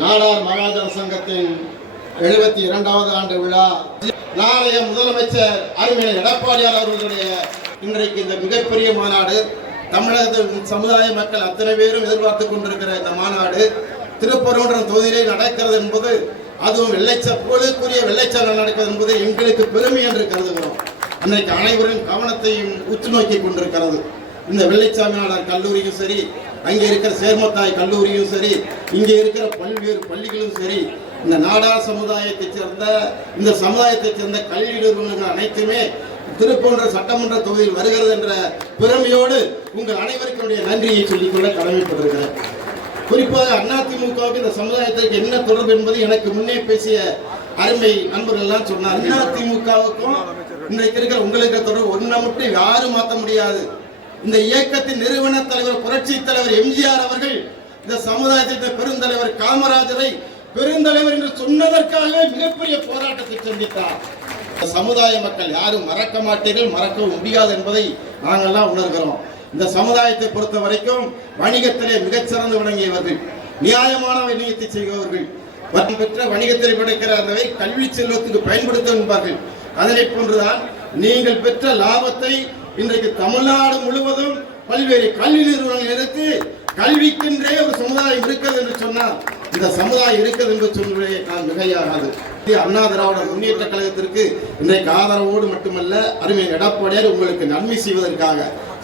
நாடார் மகாஜன சங்கத்தின் எழுபத்தி இரண்டாவது ஆண்டு விழா. நாளைய முதலமைச்சர் அருமை எடப்பாடியார் அவர்களுடைய இன்றைக்கு இந்த மிகப்பெரிய மாநாடு தமிழகத்தின் சமுதாய மக்கள் அத்தனை பேரும் எதிர்பார்த்து கொண்டிருக்கிற இந்த மாநாடு திருப்பரங்குன்றம் தொகுதியிலே நடக்கிறது என்பது அதுவும் வெள்ளைச்ச புகழுக்குரிய வெள்ளைச்சாரம் நடக்கிறது என்பது எங்களுக்கு பெருமை என்று கருதுகிறோம். அன்றைக்கு அனைவரும் கவனத்தையும் உற்று நோக்கி கொண்டிருக்கிறது. இந்த வெள்ளைச்சாமியாளர் கல்லூரியும் சரி அங்கே இருக்கிற சேர்மத்தாய் கல்லூரியும் சரி இங்கே இருக்கிற பல்வேறு பள்ளிகளும் சரி இந்த நாடார் சமுதாயத்தைச் சேர்ந்த இந்த சமுதாயத்தைச் சேர்ந்த கல்வி நிறுவனங்கள் அனைத்துமே திருப்போன்ற சட்டமன்ற தொகுதியில் வருகிறது என்ற பெருமையோடு உங்கள் அனைவருக்கும் நன்றியை சொல்லிக்கொள்ள கடமைப்பட்டிருக்கிறேன். குறிப்பாக அதிமுகவுக்கு இந்த சமுதாயத்திற்கு என்ன தொடர்பு என்பது எனக்கு முன்னே பேசிய அருமை நண்பர்கள் எல்லாம் சொன்னார் அதிமுகவுக்கும் இன்றைக்கு இருக்கிற உங்களுக்கு தொடர்பு ஒன்றை மட்டும் யாரும் மாற்ற முடியாது. இந்த இயக்கத்தின் நிறுவன தலைவர் புரட்சி தலைவர் எம்ஜிஆர் அவர்கள் இந்த சமுதாயத்தின் பெருந்தலைவர் காமராஜரை பெருந்தலைவர் என்று சொன்னதற்காக மிகப்பெரிய போராட்டத்தை சந்தித்தார். இந்த சமுதாய மக்கள் யாரும் மறக்க மாட்டீர்கள் மறக்க முடியாது என்பதை நாங்கள்லாம் உணர்கிறோம். இந்த சமுதாயத்தை பொறுத்த வரைக்கும் வணிகத்திலே மிகச்சிறந்து விளங்கியவர்கள் நியாயமான வணிகத்தை செய்பவர்கள் பட்டம் பெற்ற வணிகத்தில் படைக்கிற அந்த கல்வி செல்வத்துக்கு பயன்படுத்த என்பார்கள். அதனை போன்றுதான் நீங்கள் பெற்ற லாபத்தை இன்றைக்கு தமிழ்நாடு முழுவதும் பல்வேறு கல்வி நிறுவனங்கள் எடுத்து கல்விக்கின்றே ஒரு சமுதாயம் இருக்கிறது என்று சொன்னால் இந்த சமுதாயம் இருக்கிறது என்று சொல்வதே நான் மிகையாகாது. அண்ணா திராவிட முன்னேற்ற கழகத்திற்கு இன்றைக்கு ஆதரவோடு மட்டுமல்ல அருமை எடப்பாடியார் உங்களுக்கு நன்மை செய்வதற்காக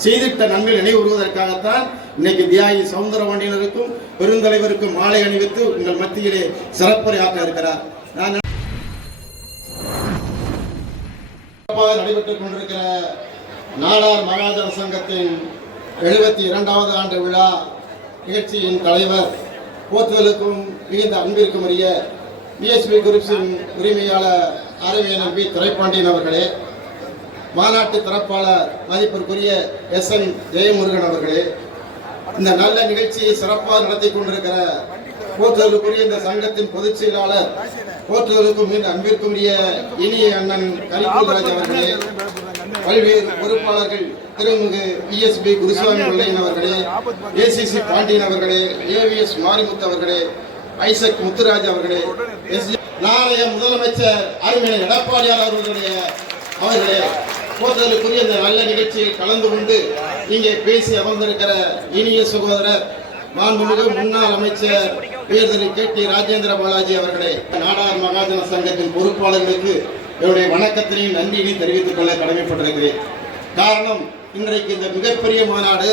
செய்திட்ட நன்மை நினைவுறுவதற்காகத்தான் இன்னைக்கு தியாகி சவுந்தரவாண்டியினருக்கும் பெருந்தலைவருக்கும் மாலை அணிவித்து உங்கள் மத்தியிலே சிறப்புரையாற்ற இருக்கிறார். நான் நடைபெற்றுக் கொண்டிருக்கிற நாடார் மகாஜன சங்கத்தின் எழுபத்தி இரண்டாவது ஆண்டு விழா நிகழ்ச்சியின் தலைவர் போத்துதலுக்கும் மிகுந்த அன்பிற்கும் உரிய பிஎஸ்பி குரூப்ஸின் உரிமையாளர் அரவியன் பி துரைப்பாண்டியன் அவர்களே மாநாட்டு திறப்பாளர் மதிப்பிற்குரிய எஸ் என் ஜெயமுருகன் அவர்களே இந்த நல்ல நிகழ்ச்சியை சிறப்பாக நடத்தி கொண்டிருக்கிற போற்றுதலுக்குரிய இந்த சங்கத்தின் பொதுச் செயலாளர் போற்றுதலுக்கும் மிகுந்த அன்பிற்குரிய இனிய அண்ணன் கரிகுல்ராஜ் அவர்களே பல்வேறு பொறுப்பாளர்கள் திருமிகு பிஎஸ்பி குருசுவாமி பிள்ளையன் அவர்களே ஏசிசி பாண்டியன் அவர்களே ஏவிஎஸ் மாரிமுத்து அவர்களே ஐசக் முத்துராஜ் அவர்களே நாளைய முதலமைச்சர் அருமை எடப்பாடியார் அவர்களுடைய அவர்களே போற்றுதலுக்குரிய இந்த நல்ல நிகழ்ச்சியில் கலந்து கொண்டு இங்கே பேசி அமர்ந்திருக்கிற இனிய சகோதரர் மாண்புமிகு முன்னாள் அமைச்சர் பேர் கே டி ராஜேந்திர பாலாஜி அவர்களே நாடார் மகாஜன சங்கத்தின் பொறுப்பாளர்களுக்கு என்னுடைய வணக்கத்தினையும் நன்றியையும் தெரிவித்துக் கொள்ள கடமைப்பட்டிருக்கிறேன். காரணம் இன்றைக்கு இந்த மிகப்பெரிய மாநாடு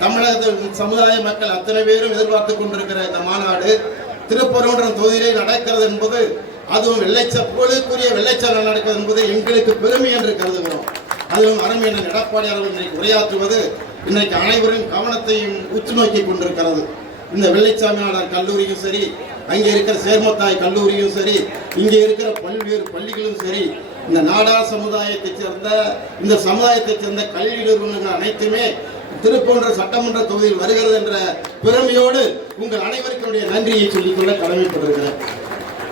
தமிழக சமுதாய மக்கள் அத்தனை பேரும் எதிர்பார்த்து கொண்டிருக்கிற இந்த மாநாடு திருப்பரங்குன்றம் தொகுதியிலே நடக்கிறது என்பது அதுவும் வெள்ளைச்ச புகழுக்குரிய வெள்ளைச்சாரம் நடக்கிறது என்பது எங்களுக்கு பெருமை என்று கருதுகிறோம். அதுவும் அருமையான எடப்பாடி அவர்கள் இன்றைக்கு உரையாற்றுவது இன்றைக்கு அனைவரும் கவனத்தையும் உற்று நோக்கி கொண்டிருக்கிறது. இந்த வெள்ளைச்சாமியாளர் கல்லூரியும் சரி அங்கே இருக்கிற சேர்மத்தாய் கல்லூரியும் சரி இங்கே இருக்கிற பல்வேறு பள்ளிகளும் சரி இந்த நாடார் சமுதாயத்தைச் சேர்ந்த இந்த சமுதாயத்தைச் சேர்ந்த கல்வி நிறுவனங்கள் அனைத்துமே திருப்போன்ற சட்டமன்ற தொகுதியில் வருகிறது என்ற பெருமையோடு உங்கள் அனைவருக்கும் நன்றியை சொல்லிக்கொள்ள கடமைப்பட்டிருக்கிறேன்.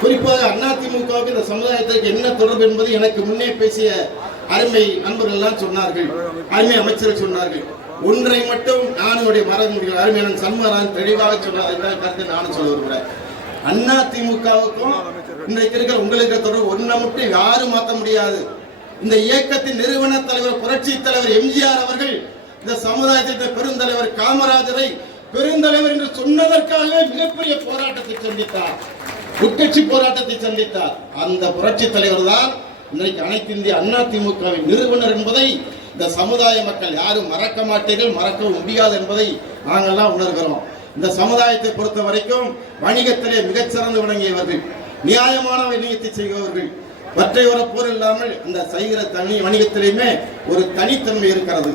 குறிப்பாக அதிமுகவுக்கு இந்த சமுதாயத்திற்கு என்ன தொடர்பு என்பது எனக்கு முன்னே பேசிய அருமை நண்பர்கள் எல்லாம் சொன்னார்கள் அருமை அமைச்சர் சொன்னார்கள். ஒன்றை மட்டும் நானும் என்னுடைய மறக்க முடியல அருமையான சண்மரான் தெளிவாக சொன்னார் என்ற கருத்தை நானும் சொல்ல விரும்புகிறேன். அண்ணா திமுகவுக்கும் இன்றைக்கு இருக்கிற உங்களுக்கு தொடர்பு ஒன்றை மட்டும் யாரும் மாற்ற முடியாது. இந்த இயக்கத்தின் நிறுவன தலைவர் புரட்சி தலைவர் எம்ஜிஆர் அவர்கள் இந்த சமுதாயத்தின் பெருந்தலைவர் காமராஜரை பெருந்தலைவர் என்று சொன்னதற்காக மிகப்பெரிய போராட்டத்தை சந்தித்தார். உட்கட்சி போராட்டத்தை சந்தித்தார். அந்த புரட்சி தலைவர் தான் இன்றைக்கு அனைத்து இந்திய அண்ணா திமுகவின் நிறுவனர் என்பதை இந்த சமுதாய மக்கள் யாரும் மறக்க மாட்டீர்கள் மறக்கவும் முடியாது என்பதை நாங்கள்லாம் உணர்கிறோம். இந்த சமுதாயத்தை பொறுத்த வரைக்கும் வணிகத்திலே மிகச்சிறந்து விளங்கியவர்கள் நியாயமான வணிகத்தை செய்பவர்கள். ஒற்றையோர போர் இல்லாமல் அந்த செய்கிற தனி வணிகத்திலையுமே ஒரு தனித்தன்மை இருக்கிறது.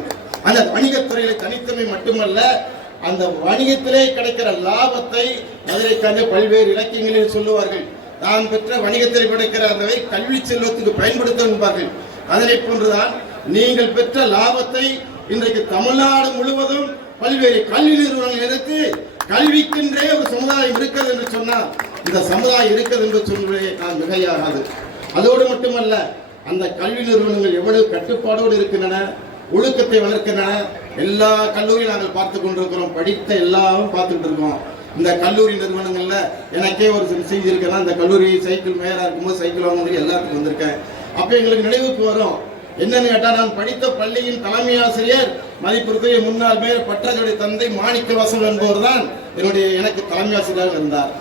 அந்த வணிகத்துறையில தனித்தன்மை மட்டுமல்ல அந்த வணிகத்திலே கிடைக்கிற லாபத்தை மதுரைக்காக பல்வேறு இலக்கியங்களில் சொல்லுவார்கள். தான் பெற்ற வணிகத்தில் கிடைக்கிற அந்தவை கல்வி செல்வத்துக்கு பயன்படுத்த என்பார்கள் அதனை போன்றுதான் நீங்கள் பெற்ற லாபத்தை இன்றைக்கு தமிழ்நாடு முழுவதும் பல்வேறு கல்வி நிறுவனங்கள் எடுத்து கல்விக்கென்றே ஒரு சமுதாயம் இருக்கிறது என்று சொன்னால் இந்த சமுதாயம் இருக்கிறது என்று சொல்வதே நான் மிகையாகாது. அதோடு மட்டுமல்ல அந்த கல்வி நிறுவனங்கள் எவ்வளவு கட்டுப்பாடோடு இருக்கின்றன ஒழுக்கத்தை வளர்க்கின்றன எல்லா கல்லூரியும் நாங்கள் பார்த்து கொண்டிருக்கிறோம் படித்த எல்லாரும் பார்த்துக்கிட்டு இருக்கோம். இந்த கல்லூரி நிறுவனங்களில் எனக்கே ஒரு சில செய்தி இருக்குன்னா இந்த கல்லூரி சைக்கிள் மேலாக இருக்கும்போது சைக்கிள் வாங்க எல்லாத்துக்கும் வந்திருக்கேன். அப்போ எங்களுக்கு நினைவுக்கு வரும் என்னன்னு கேட்டா நான் படித்த பள்ளியின் தலைமை ஆசிரியர் மதிப்பிற்குரிய முன்னாள் மேயர் பட்டஜோடி தந்தை மாணிக்கவாசன் என்பவர் தான் என்னுடைய எனக்கு தலைமை ஆசிரியராக இருந்தார்.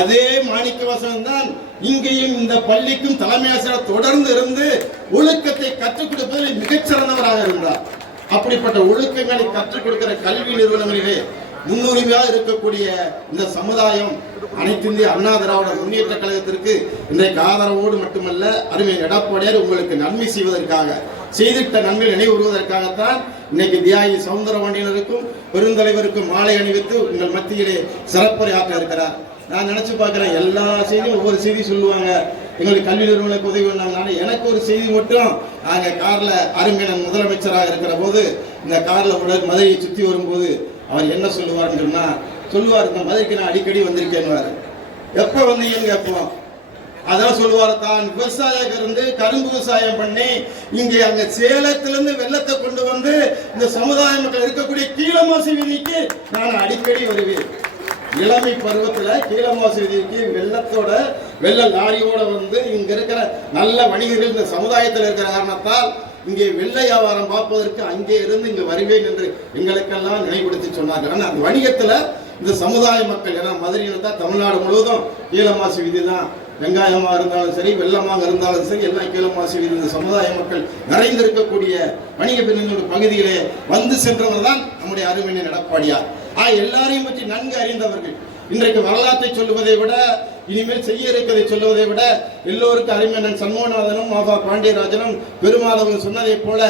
அதே மாணிக்கவாசன் தான் இங்கேயும் இந்த பள்ளிக்கும் தலைமை ஆசிரியர் தொடர்ந்து இருந்து ஒழுக்கத்தை கற்றுக் கொடுப்பதில் மிகச்சிறந்தவராக இருந்தார். அப்படிப்பட்ட ஒழுக்கங்களை கற்றுக் கொடுக்கிற கல்வி நிறுவனங்களிலே முன்னுரிமையாக இருக்கக்கூடிய இந்த சமுதாயம் அனைத்து இந்திய அண்ணா திராவிட முன்னேற்ற கழகத்திற்கு இன்றைக்கு ஆதரவோடு மட்டுமல்ல அருமை எடப்பாடியார் உங்களுக்கு நன்மை செய்வதற்காக செய்திட்ட நன்மை நினைவுறுவதற்காகத்தான் இன்னைக்கு தியாகி சவுந்தரவாண்டியினருக்கும் பெருந்தலைவருக்கும் மாலை அணிவித்து உங்கள் மத்தியிலே சிறப்புரையாற்ற இருக்கிறார். நான் நினைச்சு பார்க்கிறேன் எல்லா செய்தியும் ஒவ்வொரு செய்தி சொல்லுவாங்க. எங்களுக்கு கல்வி நிறுவனங்களுக்கு உதவி பண்ணாங்க எனக்கு ஒரு செய்தி மட்டும். நாங்கள் காரில் அருமையன் முதலமைச்சராக இருக்கிற போது இந்த காரில் உடல் மதுரையை சுற்றி வரும்போது அவர் என்ன சொல்லுவார்னு சொன்னா சொல்லுவார் இந்த மதுரைக்கு நான் அடிக்கடி வந்திருக்கேன்னு எப்ப வந்தீங்கன்னு கேட்போம். அதான் சொல்லுவார் தான் விவசாயகர் வந்து கரும்பு விவசாயம் பண்ணி இங்கே அங்க சேலத்திலிருந்து வெள்ளத்தை கொண்டு வந்து இந்த சமுதாய மக்கள் இருக்கக்கூடிய கீழமாசி விதிக்கு நான் அடிக்கடி வருவேன். இளமை பருவத்துல கீழமாசி விதிக்கு வெள்ளத்தோட வெள்ள லாரியோட வந்து இங்க இருக்கிற நல்ல வணிகர்கள் இந்த சமுதாயத்தில் இருக்கிற காரணத்தால் இங்கே வெள்ளை வியாபாரம் பார்ப்பதற்கு அங்கே இருந்து இங்கே வருவேன் என்று எங்களுக்கெல்லாம் நினைவுபடுத்தி சொன்னார்கள். ஆனால் அந்த வணிகத்தில் இந்த சமுதாய மக்கள் ஏன்னா மதுரையில் தான் தமிழ்நாடு முழுவதும் கீழமாசி விதி தான். வெங்காயமாக இருந்தாலும் சரி வெள்ளமாக இருந்தாலும் சரி எல்லாம் கீழமாசி விதி. இந்த சமுதாய மக்கள் நிறைந்திருக்கக்கூடிய வணிக பிரிவினோட பகுதியிலே வந்து சென்றவர் தான் நம்முடைய அருமையின் எடப்பாடியார் ஆ எல்லாரையும் பற்றி நன்கு அறிந்தவர்கள். இன்றைக்கு வரலாற்றை சொல்லுவதை விட இனிமேல் செய்ய இருக்கதை சொல்லுவதை விட எல்லோருக்கும் அறிஞன் சண்முகநாதனும் மாதா பாண்டியராஜனும் பெருமாளவர்கள் சொன்னதைப் போல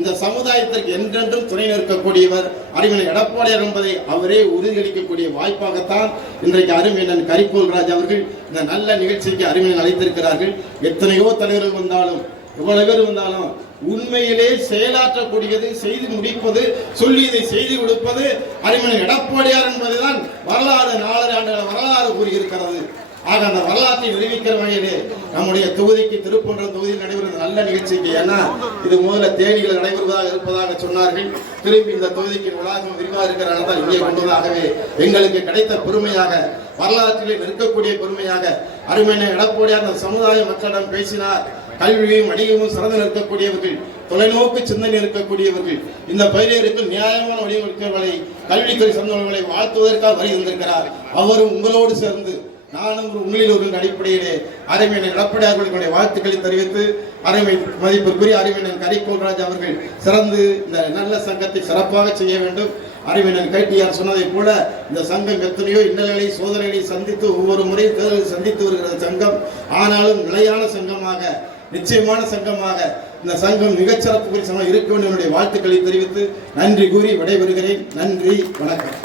இந்த சமுதாயத்திற்கு என்றென்றும் துணை நிற்கக்கூடியவர் அறிஞர் எடப்பாடியார் என்பதை அவரே உறுதியளிக்கக்கூடிய வாய்ப்பாகத்தான் இன்றைக்கு அருமையன் கரிக்கோல் ராஜ் அவர்கள் இந்த நல்ல நிகழ்ச்சிக்கு அறிஞர் அழைத்திருக்கிறார்கள். எத்தனையோ தலைவர்கள் வந்தாலும் எவ்வளவு பேர் வந்தாலும் உண்மையிலே செயலாற்றக்கூடியது செய்து முடிப்பது சொல்லி இதை செய்து கொடுப்பது அறிஞர் எடப்பாடியார் என்பதுதான் வரலாறு நாலரை ஆண்டுகள் வரலாறு கூறியிருக்கிறது. ஆக அந்த வரலாற்றை நிரூபிக்கிற வகையிலே நம்முடைய தொகுதிக்கு திருப்பூன்ற தொகுதியில் நடைபெறும் நல்ல நிகழ்ச்சிக்கு ஏன்னா இது முதல்ல தேனியில் நடைபெறுவதாக இருப்பதாக சொன்னார்கள். திரும்பி இந்த தொகுதிக்கு வளாகம் விரிவாக இருக்கிறனால தான் இங்கே கொண்டதாகவே எங்களுக்கு கிடைத்த பெருமையாக வரலாற்றிலே நிற்கக்கூடிய பெருமையாக அருமையான எடப்பாடியார் அந்த சமுதாய மக்களிடம் பேசினார். கல்வியும் வணிகமும் சிறந்து நிற்கக்கூடியவர்கள் தொலைநோக்கு சிந்தனை இருக்கக்கூடியவர்கள். இந்த பயிலருக்கு நியாயமான வழிமுறைகளை கல்வித்துறை சார்ந்தவர்களை வாழ்த்துவதற்காக வரி வந்திருக்கிறார் அவரும் உங்களோடு சேர்ந்து நானும் உங்களில் ஒரு அடிப்படையிலே அரைமையன் எடப்பாடியார்களுடைய வாழ்த்துக்களை தெரிவித்து அரைமை மதிப்பிற்குரிய அரைமையன் கரிகோல்ராஜ் அவர்கள் சிறந்து இந்த நல்ல சங்கத்தை சிறப்பாக செய்ய வேண்டும். அறிவினன் கைட்டியார் சொன்னதைப் போல இந்த சங்கம் எத்தனையோ இன்னல்களை சோதனைகளை சந்தித்து ஒவ்வொரு முறையும் தேர்தலில் சந்தித்து வருகிற சங்கம். ஆனாலும் நிலையான சங்கமாக நிச்சயமான சங்கமாக இந்த சங்கம் மிகச்சிறப்பு குறிச்சமாக இருக்க வேண்டும் என்னுடைய வாழ்த்துக்களை தெரிவித்து நன்றி கூறி விடைபெறுகிறேன். நன்றி வணக்கம்.